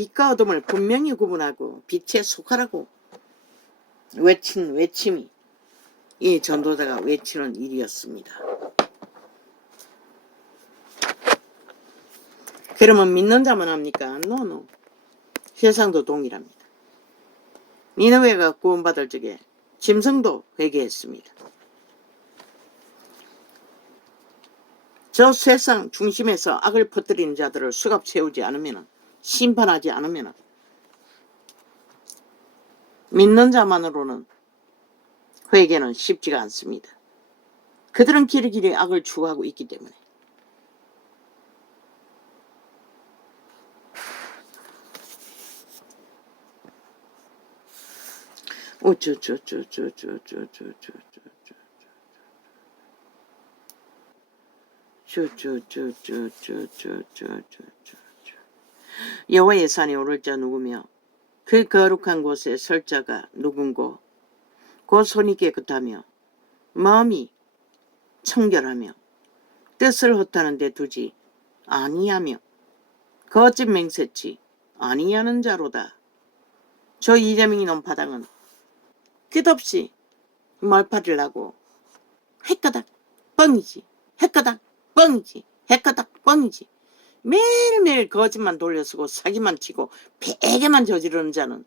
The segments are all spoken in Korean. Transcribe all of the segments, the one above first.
빛과 어둠을 분명히 구분하고 빛에 속하라고 외친 외침이 이 전도자가 외치는 일이었습니다. 그러면 믿는 자만 합니까? 노노. 세상도 동일합니다. 니느웨가 구원받을 적에 짐승도 회개했습니다. 저 세상 중심에서 악을 퍼뜨리는 자들을 수갑 세우지 않으면, 심판하지 않으면 믿는 자만으로는 회개는 쉽지가 않습니다. 그들은 길이길이 악을 추구하고 있기 때문에. 여호와의 산에 오를 자 누구며 그 거룩한 곳에 설 자가 누군고 곧 손이 깨끗하며 마음이 청결하며 뜻을 허탄한 데 두지 아니하며 거짓 맹세치 아니하는 자로다. 저 이재명이 놓은 바닥은 끝없이 말파리를 하고 헷가닥 뻥이지, 헷가닥 뻥이지, 헷가닥 뻥이지. 매일매일 거짓만 돌려쓰고 사기만 치고 배개만 저지르는 자는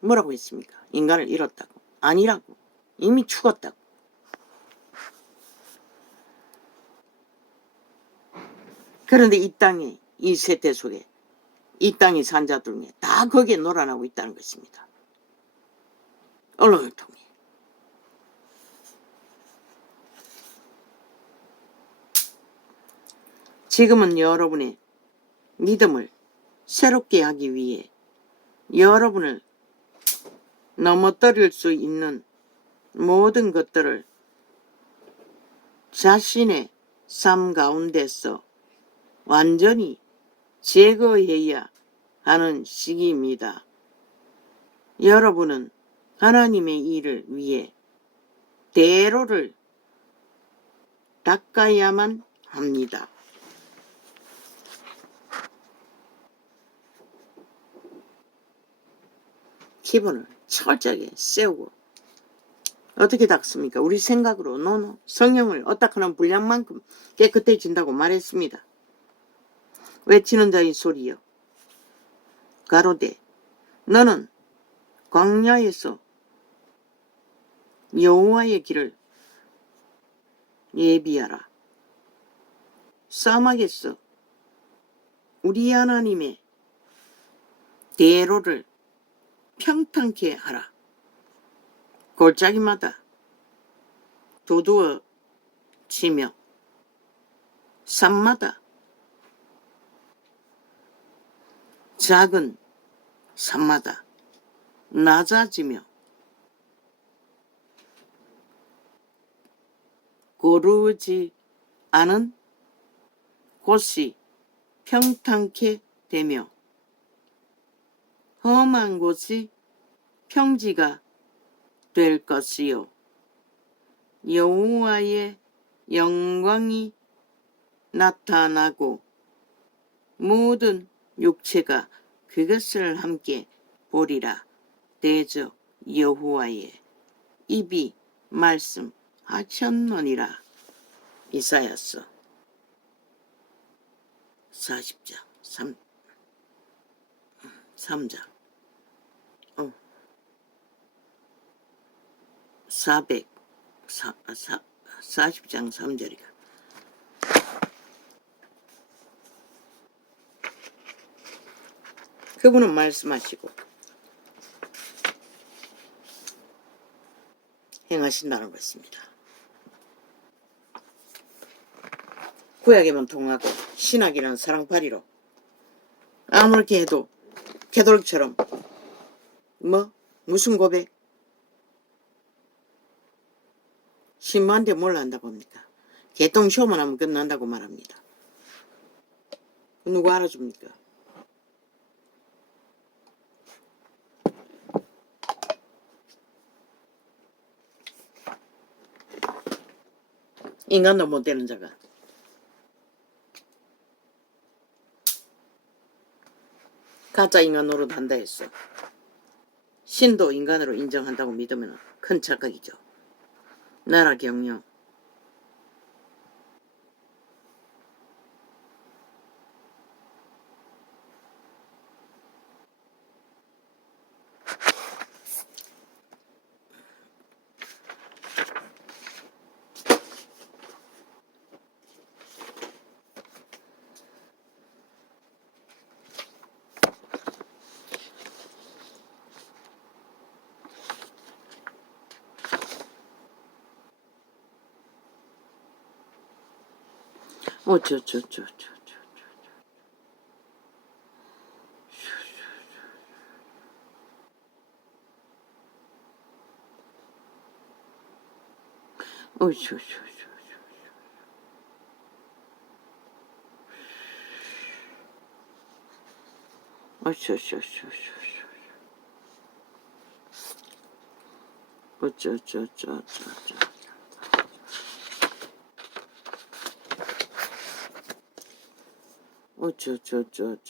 뭐라고 했습니까? 인간을 잃었다고. 아니라고. 이미 죽었다고. 그런데 이 땅에, 이 세대 속에, 이 땅의 산자들 중에 다 거기에 놀아나고 있다는 것입니다. 언론을 통해. 지금은 여러분의 믿음을 새롭게 하기 위해 여러분을 넘어뜨릴 수 있는 모든 것들을 자신의 삶 가운데서 완전히 제거해야 하는 시기입니다. 여러분은 하나님의 일을 위해 대로를 닦아야만 합니다. 기본을 철저하게 세우고 어떻게 닦습니까? 우리 생각으로 노노 성령을 어떻게하는 분량만큼 깨끗해진다고 말했습니다. 외치는 자의 소리여 가로되 너는 광야에서 여호와의 길을 예비하라. 사막에서 우리 하나님의 대로를 평탄케 하라. 골짜기마다 도두어 치며 산마다 작은 산마다 낮아지며 고르지 않은 곳이 평탄케 되며 험한 곳이 평지가 될 것이요 여호와의 영광이 나타나고 모든 육체가 그것을 함께 보리라. 대저 여호와의 입이 말씀하셨느니라. 이사야서 40장 3장 40장 3절이가 그분은 말씀하시고 행하신다는 것입니다. 구약에만 통하고 신학이라는 사랑파리로 아무렇게 해도 캐톨릭처럼 무슨 고백? 신부한테 뭘 한다 봅니까? 개똥쇼만 하면 끝난다고 말합니다. 누구 알아줍니까? 인간도 못 되는 자가 가짜 인간 노릇한다 했어. 신도 인간으로 인정한다고 믿으면 큰 착각이죠. 나라 경영. 어쩌쩌쩌쩌. 어쩌쩌쩌. 어쩌쩌쩌쩌. 어쩌쩌쩌쩌.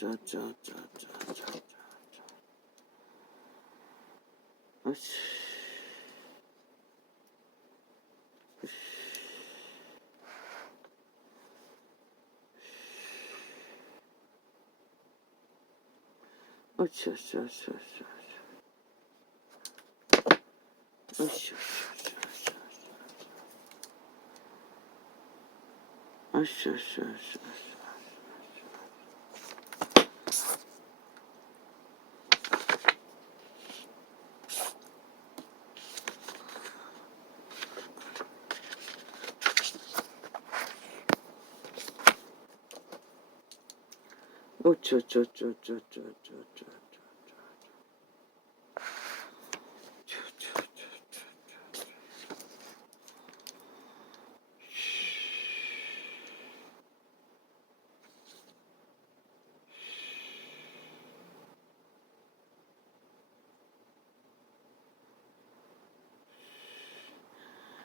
어쩌쩌쩌쩌쩌쩌쩌. 어쩌쩌쩌쩌.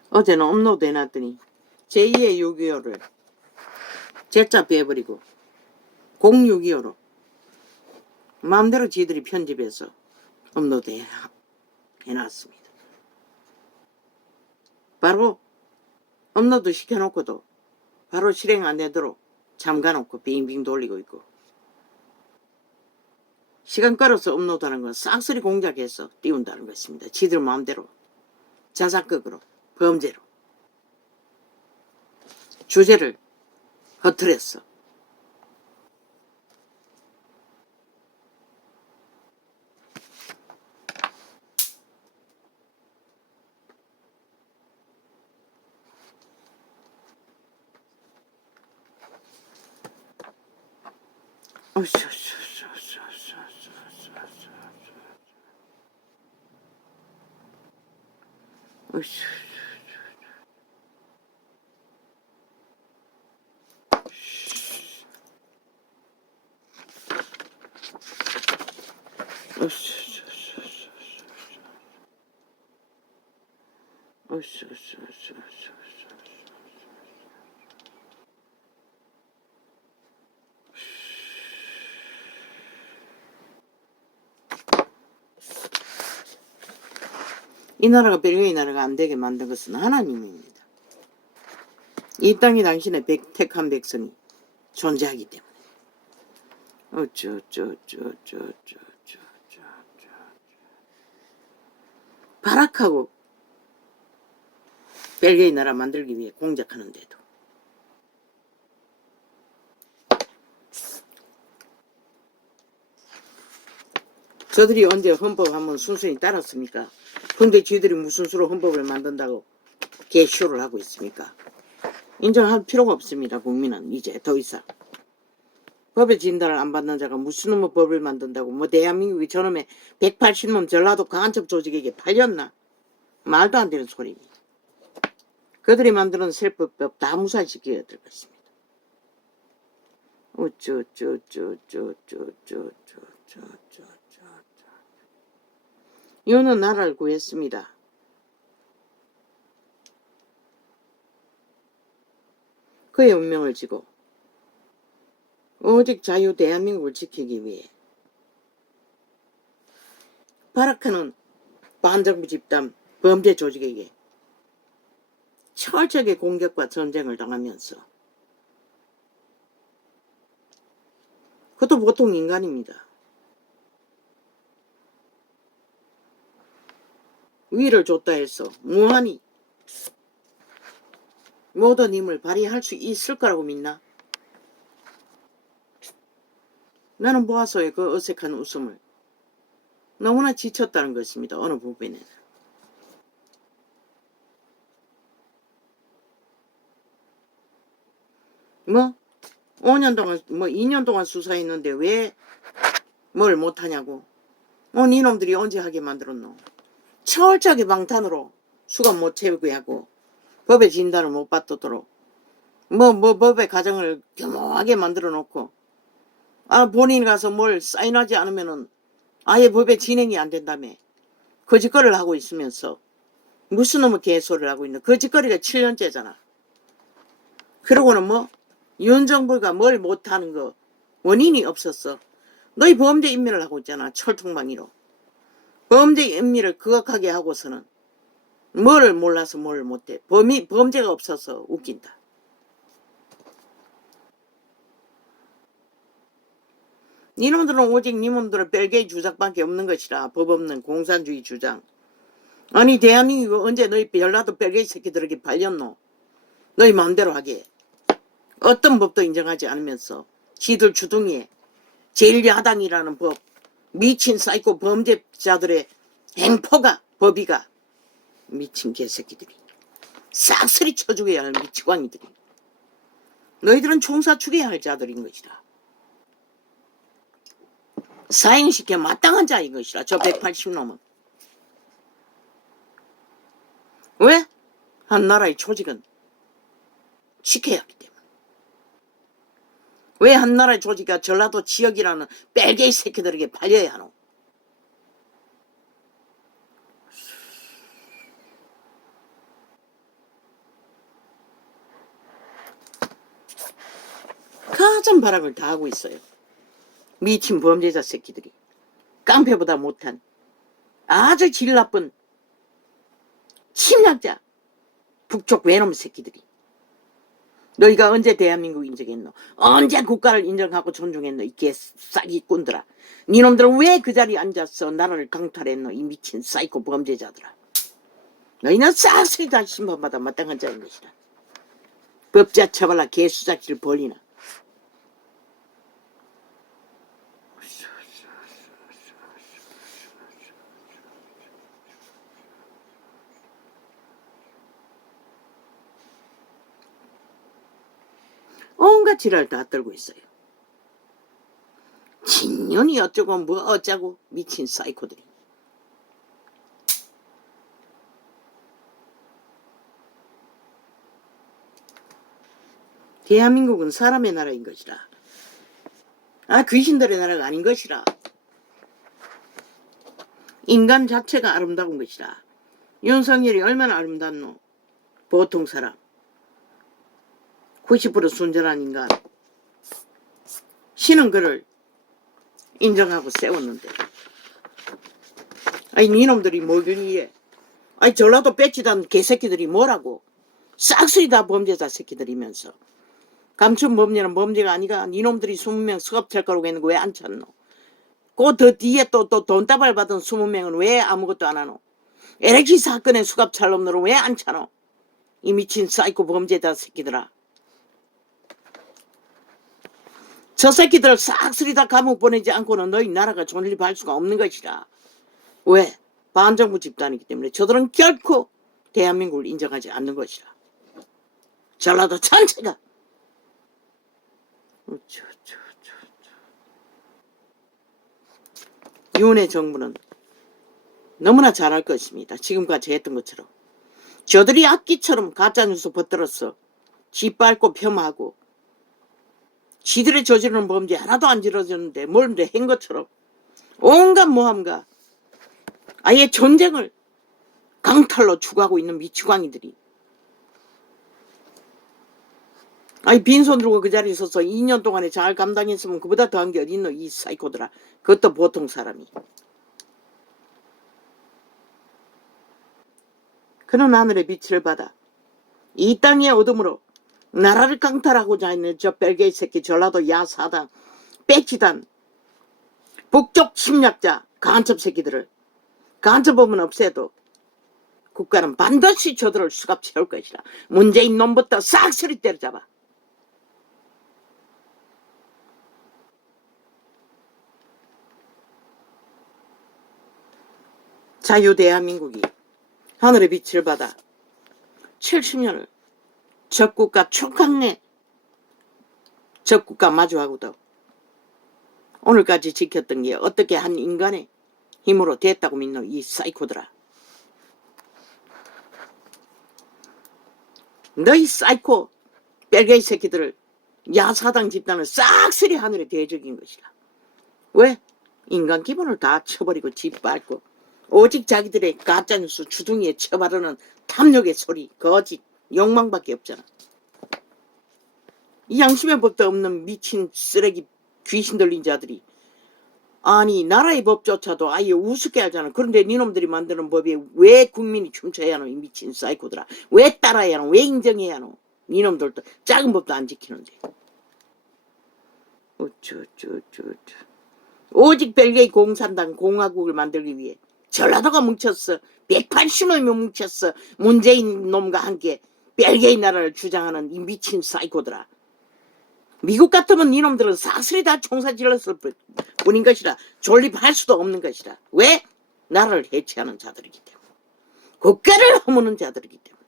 어제는 업로드 해놨더니 제2의 6.25를 제자 빼버리고 0625로 마음대로 지들이 편집해서 업로드 해놨습니다. 바로 업로드 시켜놓고도 바로 실행 안 되도록 잠가놓고 빙빙 돌리고 있고, 시간 끌어서 업로드하는 건 싹쓸이 공작해서 띄운다는 것입니다. 지들 마음대로 자작극으로 범죄로 주제를 허틀었어. 이 나라가 별개의 나라가 안 되게 만든 것은 하나님입니다. 이 땅에 당신의 택한 백성이 존재하기 때문에. 발악하고 별개의 나라 만들기 위해 공작하는데도 저들이 언제 헌법 한번 순순히 따랐습니까? 근데 쥐들이 무슨 수로 헌법을 만든다고 개쇼를 하고 있습니까? 인정할 필요가 없습니다. 국민은 이제 더 이상 법의 진단을 안 받는 자가 무슨 놈의 법을 만든다고, 뭐 대한민국이 저놈의 180놈 전라도 간첩 조직에게 팔렸나? 말도 안 되는 소리입니다. 그들이 만드는 세법법 다 무산시켜야 될 것입니다. 이거는 나라를 구했습니다. 그의 운명을 지고 오직 자유 대한민국을 지키기 위해 발악하는 반정부 집단 범죄 조직에게 철저하게 공격과 전쟁을 당하면서 그것도 보통 인간입니다. 위를 줬다 해서 무한히 모든 힘을 발휘할 수 있을 거라고 믿나? 나는 보아서의 그 어색한 웃음을 너무나 지쳤다는 것입니다. 어느 부분에는. 뭐 5년 동안 2년 동안 수사했는데 왜 뭘 못하냐고. 니놈들이 언제 하게 만들었노. 철저하게 방탄으로 수감 못 채우게 하고 법의 진단을 못 받도록 법의 가정을 교묘하게 만들어 놓고 본인이 가서 뭘 사인하지 않으면은 아예 법의 진행이 안 된다며 거짓거리를 하고 있으면서 무슨 놈의 개소리를 하고 있는 거짓거리가 7년째잖아. 그러고는 윤 정부가 뭘 못하는 거 원인이 없었어. 너희 범죄 인멸을 하고 있잖아. 철통망이로. 범죄 인멸을 극악하게 하고서는 뭐를 몰라서 뭘 못해. 범죄가 없어서 웃긴다. 니놈들은 오직 니놈들은 벨기에 주장밖에 없는 것이라. 법 없는 공산주의 주장. 아니 대한민국 언제 너희 전라도 벨기에 새끼들에게 발렸노. 너희 마음대로 하게. 어떤 법도 인정하지 않으면서 지들 주둥이에 제1야당이라는 법, 미친 사이코 범죄자들의 행포가 법이가 미친 개새끼들이 싹쓸이 쳐죽여야 할 미치광이들이 너희들은 총사 죽여야 할 자들인 것이다. 사형시켜 마땅한 자인 것이라. 저 180놈은 왜? 한 나라의 조직은 지켜야 하기 때문에. 왜 한 나라의 조직이 전라도 지역이라는 벨기에 새끼들에게 팔려야 하노? 가장 발악을 다 하고 있어요. 미친 범죄자 새끼들이. 깡패보다 못한 아주 질 나쁜 침략자 북쪽 외놈 새끼들이. 너희가 언제 대한민국 인정했노? 언제 국가를 인정하고 존중했노? 이 개싸기꾼들아. 니놈들은 왜 그 자리에 앉아서 나라를 강탈했노? 이 미친 사이코 범죄자들아. 너희는 싹쓸이 다 심판받아 마땅한 자인 것이다. 법자 처벌라 개수작질 벌리나. 온갖 지랄 다 떨고 있어요. 진년이 어쩌고 어쩌고 미친 사이코들이. 대한민국은 사람의 나라인 것이라. 귀신들의 나라가 아닌 것이라. 인간 자체가 아름다운 것이라. 윤석열이 얼마나 아름답노. 보통 사람. 90% 순전한 인간. 신은 그를 인정하고 세웠는데. 니놈들이 뭐길래. 전라도 뺏지던 개새끼들이 뭐라고. 싹쓸이 다 범죄자 새끼들이면서. 감춘 범죄는 범죄가 아니가. 니놈들이 20명 수갑찰 거라고 했는 거 왜 안 찾노. 그 더 뒤에 또 돈다발 받은 20명은 왜 아무것도 안 하노. LH 사건에 수갑찰 놈들은 왜 안 차노. 이 미친 사이코 범죄자 새끼들아. 저 새끼들 싹쓸이 다 감옥 보내지 않고는 너희 나라가 존립할 수가 없는 것이라. 왜? 반정부 집단이기 때문에 저들은 결코 대한민국을 인정하지 않는 것이라. 전라도 전체가. 윤의 정부는 너무나 잘할 것입니다. 지금까지 했던 것처럼. 저들이 악기처럼 가짜뉴스 퍼뜨렸어. 짓밟고 폄하하고 지들의 저지르는 범죄 하나도 안 지러졌는데 뭘 한 것처럼 온갖 모함과 아예 전쟁을 강탈로 추구하고 있는 미치광이들이. 빈손 들고 그 자리에 서서 2년 동안에 잘 감당했으면 그보다 더한 게 어딨노 이 사이코들아. 그것도 보통 사람이. 그는 하늘의 빛을 받아 이 땅의 어둠으로 나라를 강탈하고자 있는 저 벨게이 새끼 전라도 야사당 빼치단 북쪽 침략자 간첩 새끼들을 간첩범은 없애도 국가는 반드시 저들을 수갑 채울 것이라. 문재인 놈부터 싹쓸이 때려잡아. 자유 대한민국이 하늘의 빛을 받아 70년을 적국과 촉각내 적국과 마주하고도 오늘까지 지켰던 게 어떻게 한 인간의 힘으로 됐다고 믿노 이 사이코들아. 너희 사이코 벨게이 새끼들을 야사당 집단을 싹쓸이 하늘에 대적인 것이라. 왜? 인간 기본을 다 쳐버리고 짓밟고 오직 자기들의 가짜뉴스 주둥이에 쳐바르는 탐욕의 소리, 거짓, 욕망밖에 없잖아. 이 양심의 법도 없는 미친 쓰레기 귀신 들린 자들이 아니 나라의 법조차도 아예 우습게 하잖아. 그런데 니놈들이 만드는 법에 왜 국민이 춤춰야 하노 이 미친 사이코들아. 왜 따라야 하노. 왜 인정해야 하노. 니놈들도 작은 법도 안 지키는데. 어쩌 오직 벨기에 공산당 공화국을 만들기 위해 전라도가 뭉쳤어. 180명이 뭉쳤어. 문재인 놈과 함께 벨기에 나라를 주장하는 이 미친 사이코들아. 미국 같으면 이놈들은 사슬이 다 총사 질렀을 뿐인 것이라. 존립할 수도 없는 것이라. 왜? 나라를 해체하는 자들이기 때문에. 국가를 허무는 자들이기 때문에.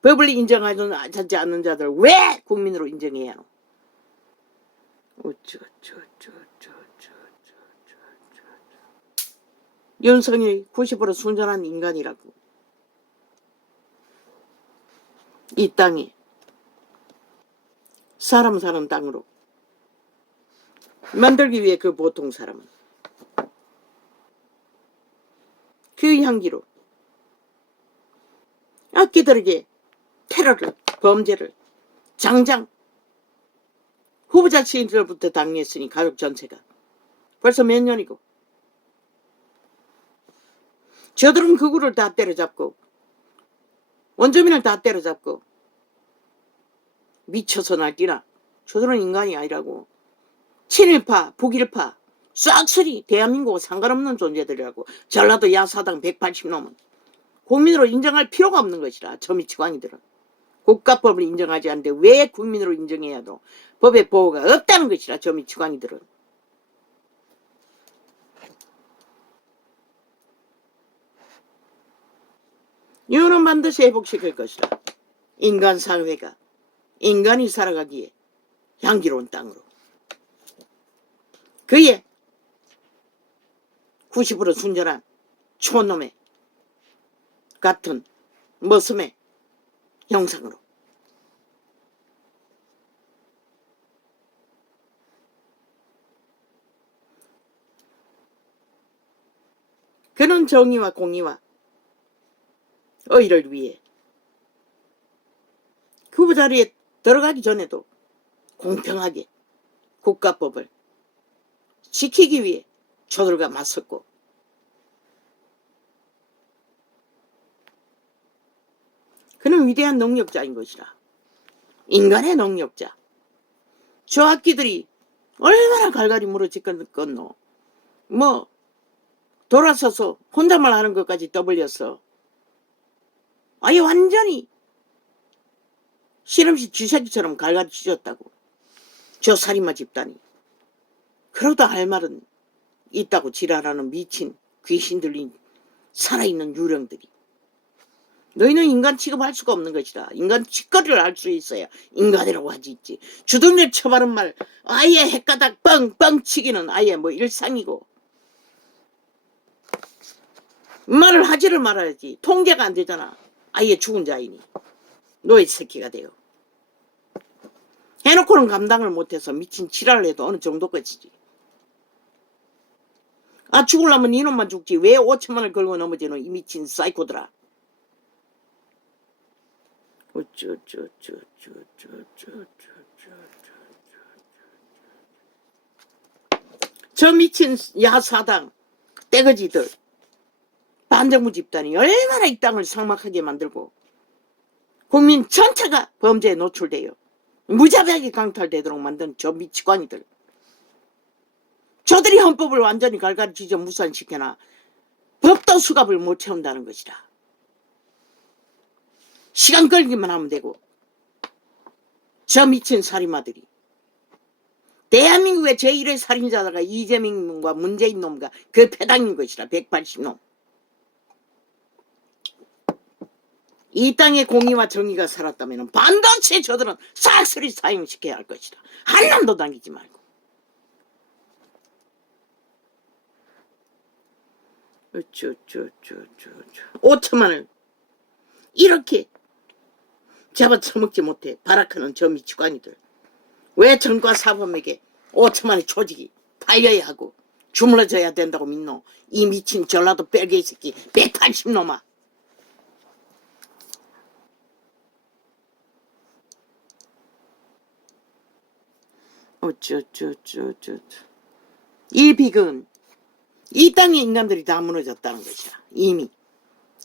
법을 인정하지 않는 자들 왜 국민으로 인정해야 하노? 윤석열이 90% 순전한 인간이라고. 이 땅에 사람 사는 땅으로 만들기 위해 그 보통 사람은 그 향기로 악기들에게 테러를 범죄를 장장 후보자 시절부터 당했으니 가족 전체가 벌써 몇 년이고 저들은 그 구를 다 때려잡고 원주민을 다 때려잡고 미쳐서 날뛰나. 저들은 인간이 아니라고. 친일파 북일파 싹쓸이 대한민국과 상관없는 존재들이라고. 전라도 야사당 180놈은 국민으로 인정할 필요가 없는 것이라. 저 미치광이들은 국가법을 인정하지 않는데 왜 국민으로 인정해야 하노. 법의 보호가 없다는 것이라. 저 미치광이들은. 이유는 반드시 회복시킬 것이라. 인간 사회가 인간이 살아가기에 향기로운 땅으로. 그의 90% 순전한 촌놈의 같은 모습의 형상으로. 그는 정의와 공의와 의를 위해 후보 자리에 들어가기 전에도 공평하게 국가법을 지키기 위해 저들과 맞섰고 그는 위대한 능력자인 것이라. 인간의 능력자. 저 악기들이 얼마나 갈갈이 물어지겠노. 뭐 돌아서서 혼잣말 하는 것까지 떠벌렸어. 아예 완전히 실험실 쥐새끼처럼 갈갈이 찢었다고. 저 살인마 집단이. 그러다 할 말은 있다고 지랄하는 미친 귀신 들린 살아있는 유령들이. 너희는 인간 취급할 수가 없는 것이라. 인간 짓거리를 할 수 있어야 인간이라고 하지 있지. 주둥이를 쳐바른 말 아예 헷가닥 뻥뻥 치기는 아예 뭐 일상이고. 말을 하지를 말아야지. 통제가 안 되잖아. 아예 죽은 자이니. 너의 새끼가 돼요. 해놓고는 감당을 못해서 미친 지랄을 해도 어느 정도까지지. 아 죽으려면 이놈만 죽지. 왜 5천만을 걸고 넘어지는 이 미친 사이코들아. 저 미친 야사당 떼거지들 반정부 집단이 얼마나 이 땅을 삭막하게 만들고 국민 전체가 범죄에 노출돼요. 무자비하게 강탈되도록 만든 저 미치광이들. 저들이 헌법을 완전히 갈갈이 찢어 무산시켜나 법도 수갑을 못 채운다는 것이다. 시간 끌기만 하면 되고 저 미친 살인마들이 대한민국의 제1의 살인자가 이재명과 문재인 놈과 그 패당인 것이라 180놈. 이 땅에 공의와 정의가 살았다면 반드시 저들은 싹쓸이 사형시켜야 할 것이다. 한 놈도 남기지 말고. 어쩌 5천만을 이렇게 잡아쳐먹지 못해 발악하는 저 미치광이들. 왜 정과 사범에게 5천만의 조직이 팔려야 하고 주물러져야 된다고 믿노? 이 미친 전라도 뺄개이 새끼 180놈아. 어쩌 이 빅은 이 땅의 인간들이 다 무너졌다는 것이야. 이미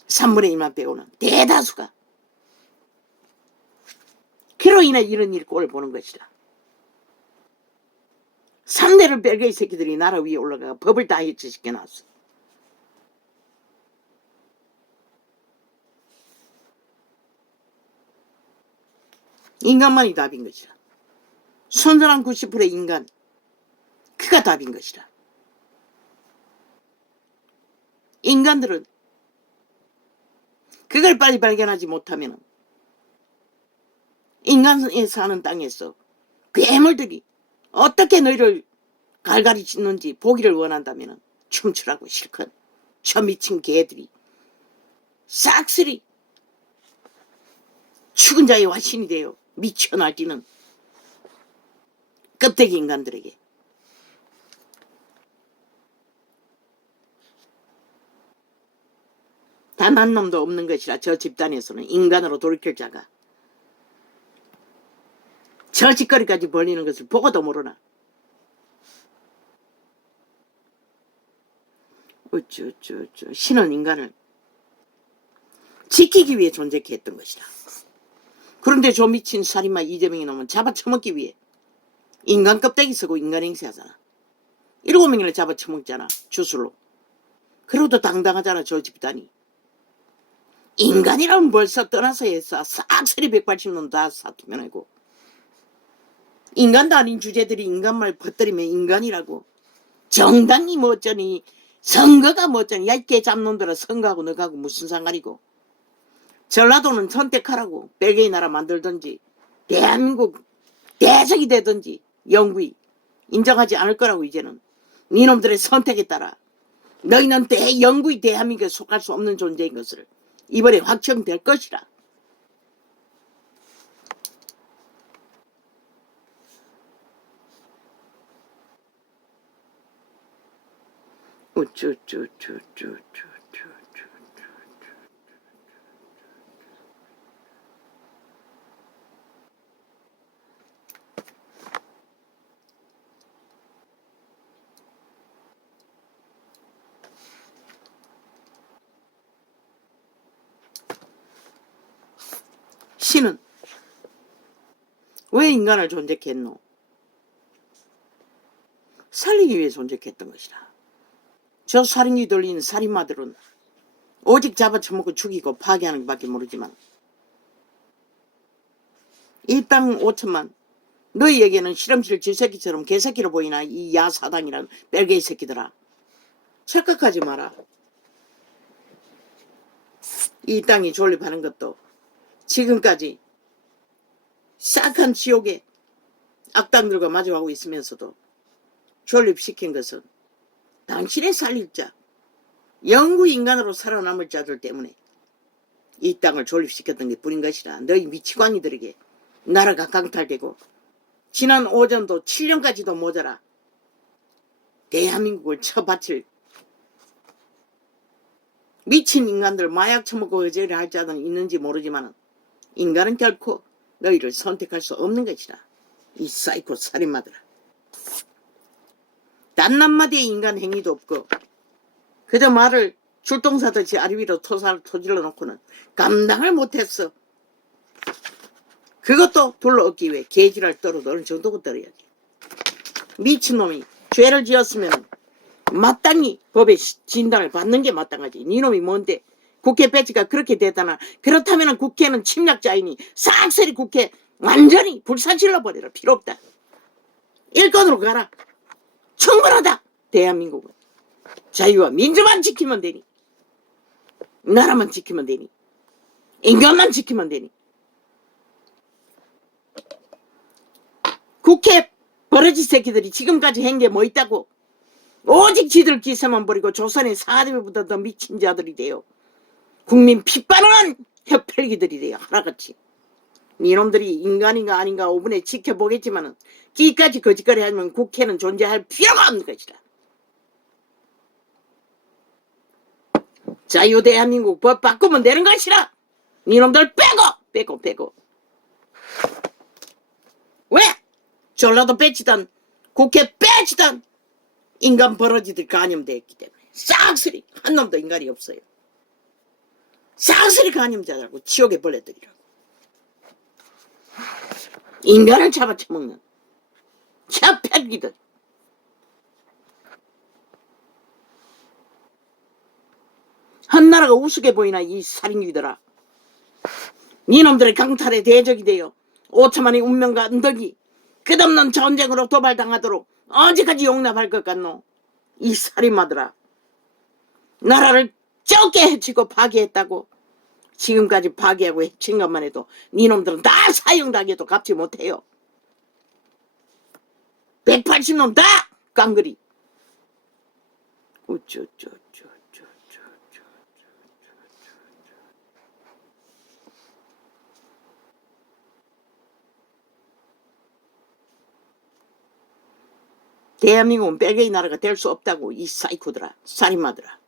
3분의 1만 빼고는 대다수가 그로 인해 이런 일 꼴을 보는 것이다. 3대를 뺄개이 새끼들이 나라 위에 올라가 법을 다 해체시켜놨어. 인간만이 답인 것이다. 선선한 90%의 인간, 그가 답인 것이다. 인간들은 그걸 빨리 발견하지 못하면 인간이 사는 땅에서 괴물들이 어떻게 너희를 갈갈이 짖는지 보기를 원한다면 춤추라고 실컷 저 미친 개들이 싹쓸이 죽은 자의 화신이 되어 미쳐 날뛰는 껍데기 인간들에게 단 한 놈도 없는 것이라. 저 집단에서는 인간으로 돌이킬 자가 저 짓거리까지 벌리는 것을 보고도 모르나. 어쩌 신은 인간을 지키기 위해 존재케 했던 것이다. 그런데 저 미친 살인마 이재명이 놈은 잡아쳐먹기 위해 인간 껍데기 쓰고 인간 행세하잖아. 7명이나 잡아쳐먹잖아. 주술로. 그래도 당당하잖아. 저 집단이. 인간이라면 벌써 떠나서 했어. 싹쓸이 180놈 다 사투면하고. 인간도 아닌 주제들이 인간말 퍼뜨리면 인간이라고. 정당이 뭐 어쩌니, 선거가 뭐 어쩌니. 야, 이 깨잡놈들아, 선거하고 너하고 무슨 상관이고. 전라도는 선택하라고. 뺄개이 나라 만들든지 대한민국 대적이 되든지 영구히 인정하지 않을 거라고. 이제는 니놈들의 선택에 따라 너희는 영구히 대한민국에 속할 수 없는 존재인 것을 이번에 확정될 것이라. 신은 왜 인간을 존재했노? 살리기 위해 존재했던 것이다. 저 살인기 돌리는 살인마들은 오직 잡아쳐먹고 죽이고 파괴하는 것밖에 모르지만 이 땅 5천만 너희에게는 실험실 쥐새끼처럼 개새끼로 보이나? 이 야사당이란 뺄개이 새끼들아, 착각하지 마라. 이 땅이 존립하는 것도 지금까지 싹한 지옥에 악당들과 마주하고 있으면서도 존립시킨 것은 당신의 살릴 자, 영구 인간으로 살아남을 자들 때문에 이 땅을 존립시켰던 게 뿐인 것이라. 너희 미치광이들에게 나라가 강탈되고 지난 오전도 7년까지도 모자라 대한민국을 처바칠 미친 인간들, 마약 처먹고 의제를 할 자는 있는지 모르지만 인간은 결코 너희를 선택할 수 없는 것이라. 이 사이코 살인마들아. 단 한마디의 인간 행위도 없고 그저 말을 출동사듯이 아리 위로 토질러 놓고는 감당을 못했어. 그것도 둘러 얻기 위해 개지랄 떨어도 어느 정도고 떨어야지. 미친놈이 죄를 지었으면 마땅히 법의 진단을 받는 게 마땅하지. 니놈이 뭔데 국회 배치가 그렇게 대단하. 그렇다면 국회는 침략자이니 싹쓸이 국회 완전히 불사질러 버리라. 필요 없다. 일건으로 가라. 충분하다. 대한민국은 자유와 민주만 지키면 되니, 나라만 지키면 되니, 인간만 지키면 되니. 국회 버러지 새끼들이 지금까지 한 게 뭐 있다고. 오직 지들 기세만 버리고 조선의 사대부보다 더 미친 자들이 돼요. 국민 핏바르는 협혈기들이 돼요. 하나같이. 이놈들이 인간인가 아닌가 5분에 지켜보겠지만은 끼까지 거짓거리 하면 국회는 존재할 필요가 없는 것이다. 자유 대한민국 법 바꾸면 되는 것이라. 이놈들 빼고. 왜? 전라도 빼치던 국회 빼치던 인간 버러지들 간염되었기 때문에 싹쓸이 한 놈도 인간이 없어요. 싹쓸이 간염자라고 지옥의 벌레들이라고. 인간을 잡아쳐먹는 협혈기들. 한나라가 우습게 보이나 이 살인귀들아. 니놈들의 강탈에 대적이 되어 5천만의 운명과 은덕이 끝없는 전쟁으로 도발당하도록 언제까지 용납할 것 같노? 이 살인마들아. 나라를 적게 해치고 파괴했다고. 지금까지 파괴하고 해친 것만 해도 니놈들은 다 사형당해도 갚지 못해요. 180놈 다 깡그리. 대한민국은 뺄개이 나라가 될 수 없다고. 이 사이코들아, 살인마들아.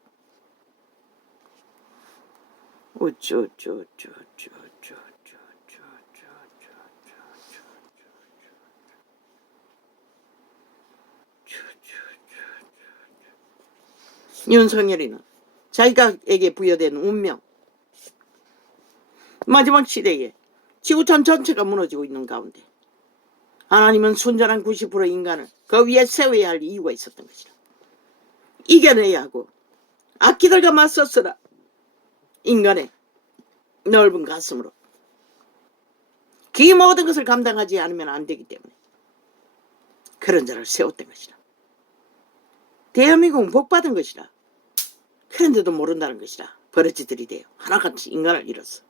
윤석열이는 자기가에게 부여된 운명, 마지막 시대에 지구촌 전체가 무너지고 있는 가운데 하나님은 순전한 90% 인간을 그 위에 세워야 할 이유가 있었던 것이라. 이겨내야 하고 악기들과 맞섰으라. 인간의 넓은 가슴으로. 그 모든 것을 감당하지 않으면 안 되기 때문에 그런 자를 세웠던 것이라. 대한민국은 복받은 것이라. 그런데도 모른다는 것이라. 버러지들이 돼요. 하나같이 인간을 잃었어.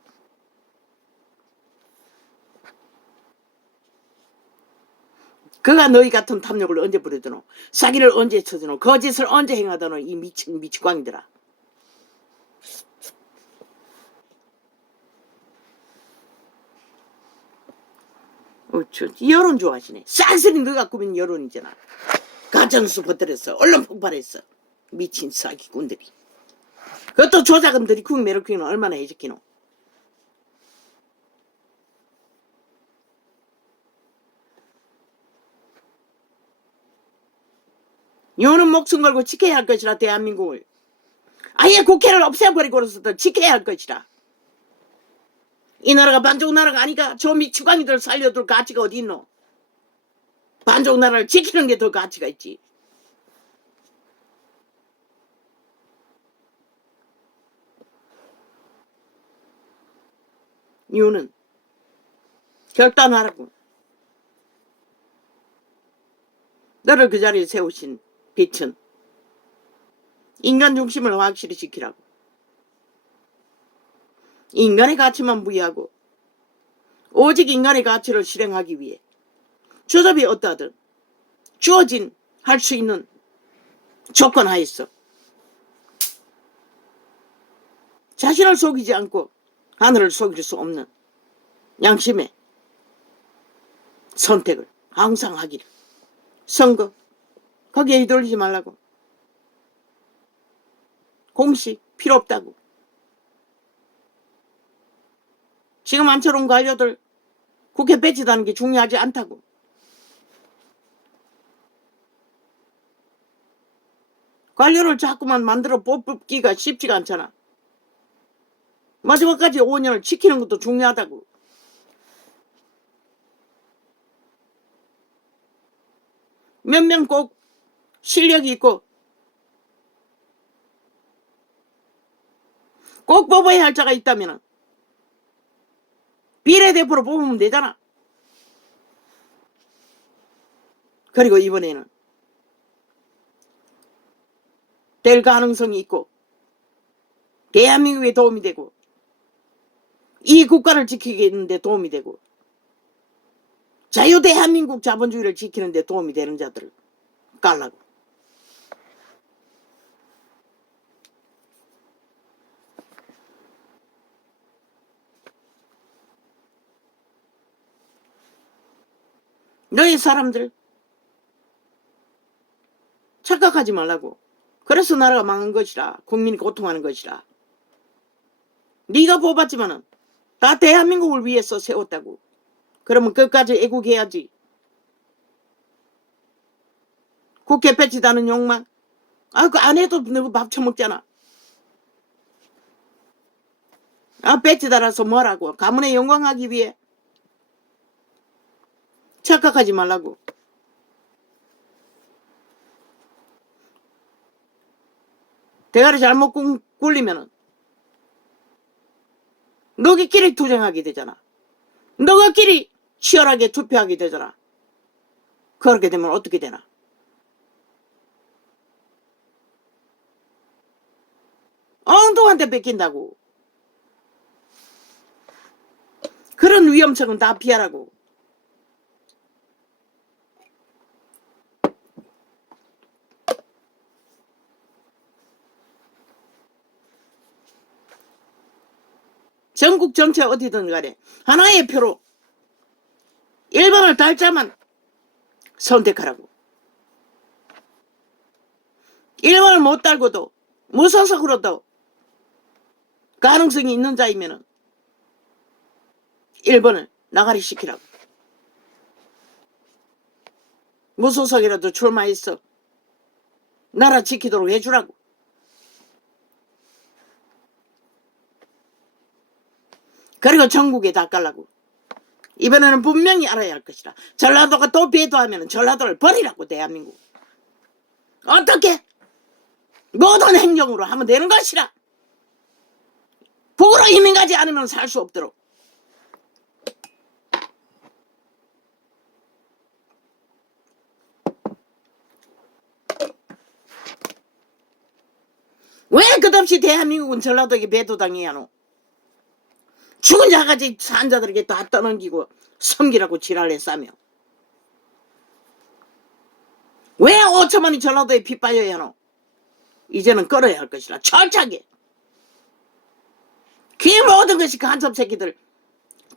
그가 너희 같은 탐욕을 언제 부려드노? 사기를 언제 쳐드노? 거짓을 언제 행하더노? 이 미친 미치광이들아. 여론 좋아하시네. 쌀쌀이 너가 꾸민 여론이잖아. 가짜뉴스 퍼뜨렸어. 언론 폭발했어. 미친 사기꾼들이. 그것도 조작금들이 국매력국는 얼마나 해적기노. 요는 목숨 걸고 지켜야 할 것이라. 대한민국을 아예 국회를 없애버리고로서도 지켜야 할 것이라. 이 나라가 반쪽 나라가 아니까 저 미치광이들 살려둘 가치가 어디 있노? 반쪽 나라를 지키는 게 더 가치가 있지. 이유는 결단하라고. 너를 그 자리에 세우신 빛은 인간 중심을 확실히 지키라고. 인간의 가치만 부여하고 오직 인간의 가치를 실행하기 위해 주접이 어떠하든 주어진 할 수 있는 조건 하에서 자신을 속이지 않고 하늘을 속일 수 없는 양심의 선택을 항상 하기를. 선거 거기에 휘둘리지 말라고. 공시 필요 없다고. 지금 안철홍 관료들 국회 배치다는 게 중요하지 않다고. 관료를 자꾸만 만들어 뽑기가 쉽지가 않잖아. 마지막까지 5년을 지키는 것도 중요하다고. 몇 명 꼭 실력이 있고 꼭 뽑아야 할 자가 있다면 비례대표로 뽑으면 되잖아. 그리고 이번에는 될 가능성이 있고 대한민국에 도움이 되고 이 국가를 지키는데 도움이 되고 자유 대한민국 자본주의를 지키는데 도움이 되는 자들을 깔라고. 너희 사람들 착각하지 말라고. 그래서 나라가 망한 것이라. 국민이 고통하는 것이라. 네가 뽑았지만은 다 대한민국을 위해서 세웠다고. 그러면 끝까지 애국해야지. 국회 배치다는 욕망. 그 안 해도 너 밥 처먹잖아. 배치 달아서 뭐라고. 가문의 영광하기 위해. 착각하지 말라고. 대가리 잘못 굴리면은 너희끼리 투쟁하게 되잖아. 너희끼리 치열하게 투표하게 되잖아. 그렇게 되면 어떻게 되나? 엉뚱한테 뺏긴다고. 그런 위험성은 다 피하라고. 전국 전체 어디든 간에 하나의 표로 1번을 달자만 선택하라고. 1번을 못 달고도 무소속으로도 가능성이 있는 자이면은 1번을 나가리 시키라고. 무소속이라도 출마했어. 나라 지키도록 해주라고. 그리고 전국에 다 깔라고. 이번에는 분명히 알아야 할 것이다. 전라도가 또 배도하면 전라도를 버리라고. 대한민국. 어떻게? 모든 행정으로 하면 되는 것이라. 북으로 이민 가지 않으면 살 수 없도록. 왜 끝없이 대한민국은 전라도에게 배도당해야 하노? 죽은 자까지 산 자들에게 다 떠넘기고 섬기라고 지랄을 싸며. 왜 5천만이 전라도에 피 빠져야 하노? 이제는 끌어야 할 것이라. 철저하게. 그 모든 것이 간첩 새끼들